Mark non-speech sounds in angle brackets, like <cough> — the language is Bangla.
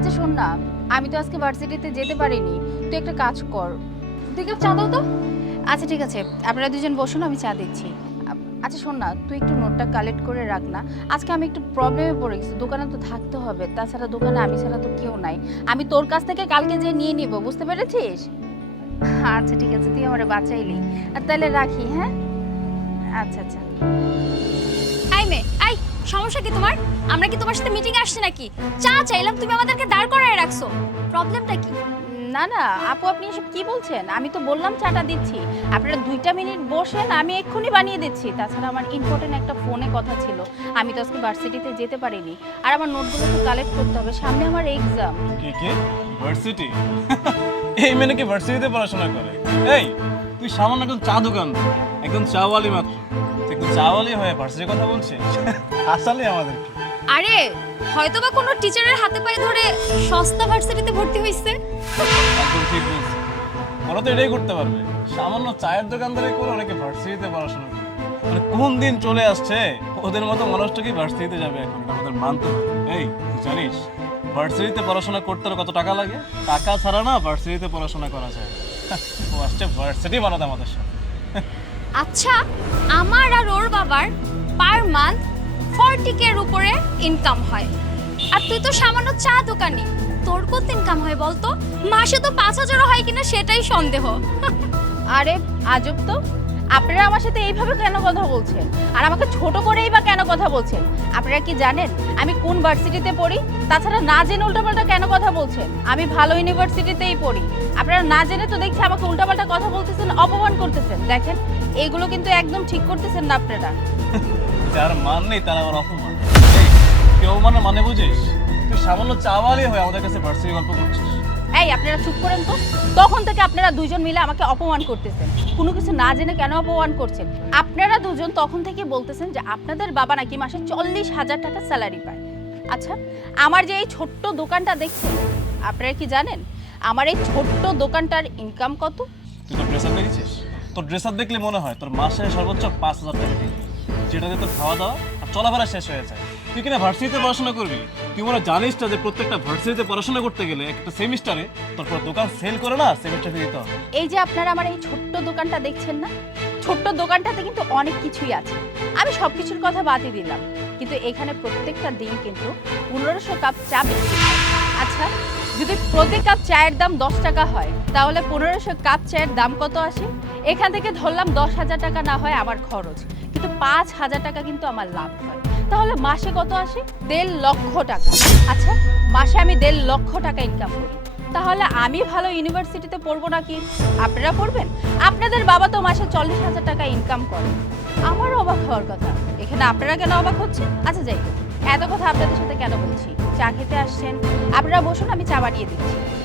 আচ্ছা শোন না। আমি তো আজকে ভার্সিটিতে যেতে পারিনি। তুই একটা কাজ কর। তুই কেউ চা দাও তো? আচ্ছা ঠিক আছে। আপনারা দুজন বসুন আমি চা দিচ্ছি। আচ্ছা শোন না। তুই একটু নোটটা কালেক্ট করে রাখ না। আজকে আমি একটু প্রবলেমে পড়ে গেছি। দোকানে তো থাকতে হবে। তাছাড়া দোকানে আমি ছাড়া তো কেউ নাই। আমি তোর কাছ থেকে কালকে যে নিয়ে নিব বুঝতে পেরেছিস? আচ্ছা ঠিক আছে। তুই আমার বাঁচাইলি। আর তাহলে রাখি হ্যাঁ? আচ্ছা আচ্ছা। সমস্যা কি তোমার? আমরা কি তোমার সাথে মিটিং আসছে নাকি? চা চাইলাম তুমি আমাদেরকে দাঁড় করায় রাখছো। প্রবলেমটা কি? না না আপু আপনি এসব কি বলছেন? আমি তো বললাম চাটা দিচ্ছি। আপনারা দুইটা মিনিট বসেন আমি এক্ষুনি বানিয়ে দিচ্ছি। তাছাড়া আমার ইম্পর্টেন্ট একটা ফোনে কথা ছিল। আমি তো আজকে ভার্সিটিতে যেতে পারিনি। আর আমার নোটগুলো তো কালেক্ট করতে হবে। সামনে আমার এক্সাম কি কি? ভার্সিটি <laughs> এই মেয়ে নাকি ভার্সিটিতে পড়াশোনা করে? এই তুই সামান্য একজন চা দোকান একজন চাওয়ালি মাত্র। চাওয়ালি হয়ে ভার্সিটির কথা বলছিস আসলে আমাদের? আরে হয়তোবা কোনো টিচারের হাতে পায়ে ধরে সস্তা ভার্সিটিতে ভর্তি হইছে। একদম ঠিক বলছিস ওরা তো এটাই করতে পারবে। সামান্য চায়ের দোকানদারি করে অনেকে ভার্সিটিতে পড়াশোনা করে মানে কোন দিন চলে আসছে ওদের মতো মানুষটা কি ভার্সিটিতে যাবে এখন? আমাদের মানতে এই জানিস ভার্সিটিতে পড়াশোনা করতে হলে কত টাকা লাগে? টাকা ছাড়া না ভার্সিটিতে পড়াশোনা করা যায়। ও আসছে ভার্সিটি বানাতে আমাদের সাথে। আচ্ছা আমার আর ওর বাবার পার মান্থ ফর্টি কে উপরে ইনকাম হয়। আর তুই তো সামান্য চা দোকানি, তোর কত ইনকাম হয় বলতো? মাসে তো পাঁচ হাজারও হয় কিনা সেটাই সন্দেহ। <laughs> আরে, আজব তো। আপনারা আমার সাথে এইভাবে কেন কথা বলছেন? আর আমাকে ছোট করেই বা কেন কথা বলছেন? আপনারা কি জানেন? আমি কোন ভার্সিটিতে পড়ি? তাছাড়া না জেনে উল্টাপাল্টা কেন কথা বলছেন? আমি ভালো ইউনিভার্সিটিতেই পড়ি। আপনারা না জেনে তো দেখছি আমাকে উল্টাপাল্টা কথা বলতেছেন, অপমান করতেছেন। দেখেন, এগুলো কিন্তু একদম ঠিক করতেছেন না আপনারা। যার মান নেই, তার আবার অপমান। কেউ মানে মানে বুঝিস? তুই সামান্য চাওয়ালি হয়ে আমাদের কাছে ভার্সিটি গল্প করছিস। এই, আপনারা চুপ করেন তো। তখন থেকে আপনারা দুজন মিলে আমাকে অপমান করতেছেন। কোনো কিছু না জেনে কেন অপমান করছেন? আপনারা দুজন তখন থেকে বলতেছেন যে আপনাদের বাবা নাকি মাসে চল্লিশ হাজার টাকা স্যালারি পায়। আচ্ছা আমার যে এই ছোট্ট দোকানটা দেখছেন, আপনারা কি জানেন? আমার এই ছোট্ট দোকানটার ইনকাম কত? ড্রেস তোর ড্রেস আপ দেখলে মনে হয় তোর মাসে সর্বোচ্চ পাঁচ হাজার টাকা। যেটাতে তোর খাওয়া দাওয়া চলাফেরা শেষ হয়ে যায়। তুই কিনা ভার্সিটিতে পড়াশোনা করবি? তুই মনে জানিস না যে প্রত্যেকটা ভার্সিটিতে পড়াশোনা করতে গেলে একটা সেমিস্টারে তারপর দোকান সেল করে না সেমিস্টার দিতে হবে। এই যে আপনারা আমার এই ছোট্ট দোকানটা দেখছেন না? ছোট্ট দোকানটাতে কিন্তু অনেক কিছুই আছে। আমি সব কিছুর কথা বাদই দিলাম। কিন্তু এখানে প্রত্যেকটা দিন কিন্তু পনেরোশো কাপ চা আচ্ছা যদি প্রতি কাপ চায়ের দাম দশ টাকা হয়, তাহলে পনেরোশো কাপ চায়ের দাম কত আসে? এখান থেকে ধরলাম দশ হাজার টাকা না হয় আমার খরচ, কিন্তু পাঁচ হাজার টাকা কিন্তু আমার লাভ হয়। তাহলে মাসে কত আসে? দেড় লক্ষ টাকা। আচ্ছা মাসে আমি দেড় লক্ষ টাকা ইনকাম করি। তাহলে আমি ভালো ইউনিভার্সিটিতে পড়ব নাকি? আপনারা পড়বেন? আপনাদের বাবা তো মাসে চল্লিশ হাজার টাকা ইনকাম করে। আমার অবাক হওয়ার কথা। এখানে আপনারা কেন অবাক হচ্ছেন? আচ্ছা যাই এত কথা আপনাদের সাথে কেন বলছি? চা খেতে আসছেন। আপনারা বসুন, আমি চা বানিয়ে দিচ্ছি।